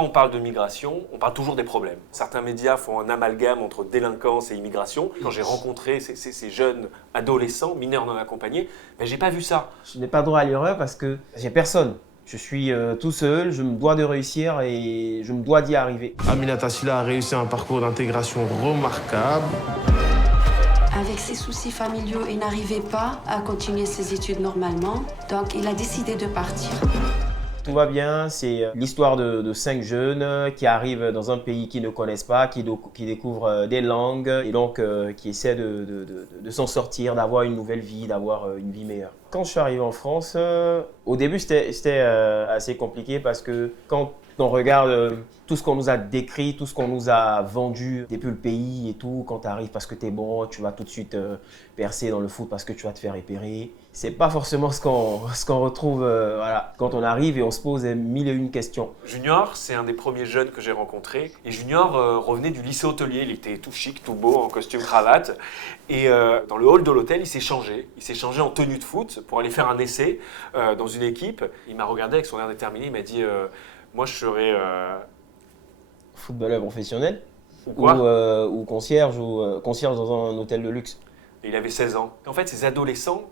Quand on parle de migration, on parle toujours des problèmes. Certains médias font un amalgame entre délinquance et immigration. Quand j'ai rencontré ces jeunes adolescents, mineurs non accompagnés, ben, j'ai pas vu ça. Je n'ai pas droit à l'erreur parce que j'ai personne. Je suis tout seul, je me dois de réussir et je me dois d'y arriver. Aminata Sylla a réussi un parcours d'intégration remarquable. Avec ses soucis familiaux, il n'arrivait pas à continuer ses études normalement, donc il a décidé de partir. Tout va bien, c'est l'histoire de 5 jeunes qui arrivent dans un pays qu'ils ne connaissent pas, qui découvrent des langues et donc qui essaient de s'en sortir, d'avoir une nouvelle vie, d'avoir une vie meilleure. Quand je suis arrivé en France, au début c'était assez compliqué parce que quand on regarde tout ce qu'on nous a décrit, tout ce qu'on nous a vendu depuis le pays et tout, quand tu arrives parce que tu es bon, tu vas tout de suite percer dans le foot parce que tu vas te faire repérer. C'est pas forcément ce qu'on retrouve voilà, quand on arrive et on se pose mille et une questions. Junior, c'est un des premiers jeunes que j'ai rencontrés. Et Junior revenait du lycée hôtelier. Il était tout chic, tout beau, en costume cravate. Et dans le hall de l'hôtel, il s'est changé. Il s'est changé en tenue de foot pour aller faire un essai dans une équipe. Il m'a regardé avec son air déterminé. Il m'a dit moi, je serais footballeur professionnel quoi ou concierge dans un hôtel de luxe. Et il avait 16 ans. En fait, ces adolescents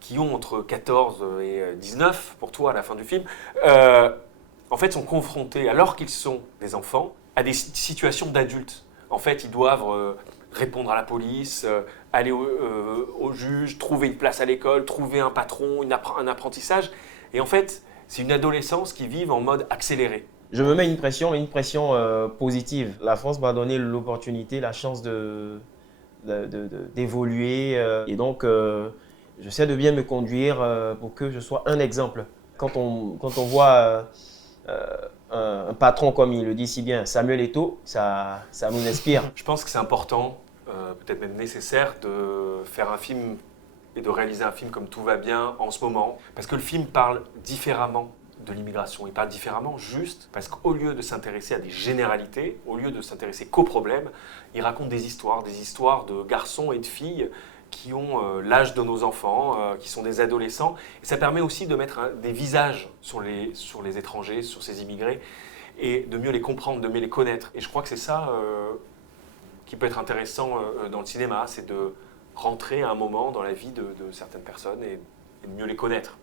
qui ont entre 14 et 19, pour toi, à la fin du film, en fait, sont confrontés, alors qu'ils sont des enfants, à des situations d'adultes. En fait, ils doivent répondre à la police, aller au juge, trouver une place à l'école, trouver un patron, un apprentissage. Et en fait, c'est une adolescence qui vit en mode accéléré. Je me mets une pression, mais une pression positive. La France m'a donné l'opportunité, la chance d'évoluer. Et donc, j'essaie de bien me conduire pour que je sois un exemple. Quand on voit un patron, comme il le dit si bien, Samuel Eto'o, ça nous inspire. Je pense que c'est important, peut-être même nécessaire, de faire un film et de réaliser un film comme Tout va bien en ce moment. Parce que le film parle différemment de l'immigration. Il parle différemment juste parce qu'au lieu de s'intéresser à des généralités, au lieu de s'intéresser qu'aux problèmes, il raconte des histoires de garçons et de filles qui ont l'âge de nos enfants, qui sont des adolescents. Et ça permet aussi de mettre des visages sur les étrangers, sur ces immigrés, et de mieux les comprendre, de mieux les connaître. Et je crois que c'est ça qui peut être intéressant dans le cinéma, c'est de rentrer à un moment dans la vie de certaines personnes et de mieux les connaître.